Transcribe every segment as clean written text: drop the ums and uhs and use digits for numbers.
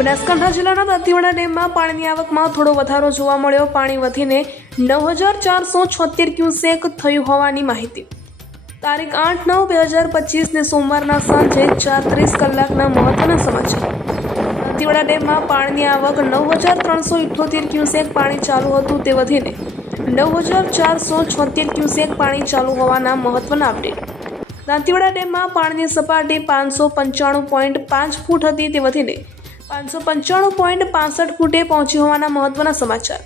બનાસકાંઠા જિલ્લાના દાંતીવાડા ડેમમાં પાણીની આવકમાં થોડો વધારો જોવા મળ્યો. પાણી વધીને 9,476 ક્યુસેક થયું હોવાની માહિતી. તારીખ 8/9/2025 સોમવારના સાંજે 4:30 કલાકના મહત્વના સમાચાર. દાંતીવાડા ડેમમાં પાણીની આવક 9,378 ક્યુસેક પાણી ચાલુ હતું તે વધીને 9,476 ક્યુસેક પાણી ચાલુ હોવાના મહત્વના અપડેટ. દાંતીવાડા ડેમમાં પાણીની સપાટી 595.5 ફૂટ હતી તે વધીને 595.65 ફૂટે પહોંચી હોવાના મહત્વના સમાચાર.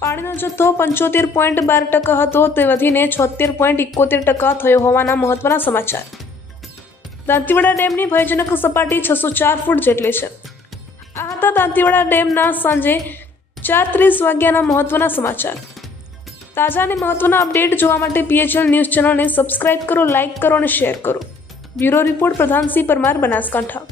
પાણીનો જથ્થો 75.12% હતો તે વધીને 76.71% થયો હોવાના મહત્વના સમાચાર. દાંતીવાડા ડેમની ભયજનક સપાટી 604 ફૂટ જેટલી છે. આ હતા દાંતીવાડા ડેમના સાંજે 4:30 વાગ્યાના મહત્વના સમાચાર. તાજા અને મહત્વના અપડેટ જોવા માટે PHL ન્યૂઝ ચેનલને સબસ્ક્રાઇબ કરો, લાઇક કરો અને શેર કરો. Bureau report Pradhansinh Parmar, Banaskantha.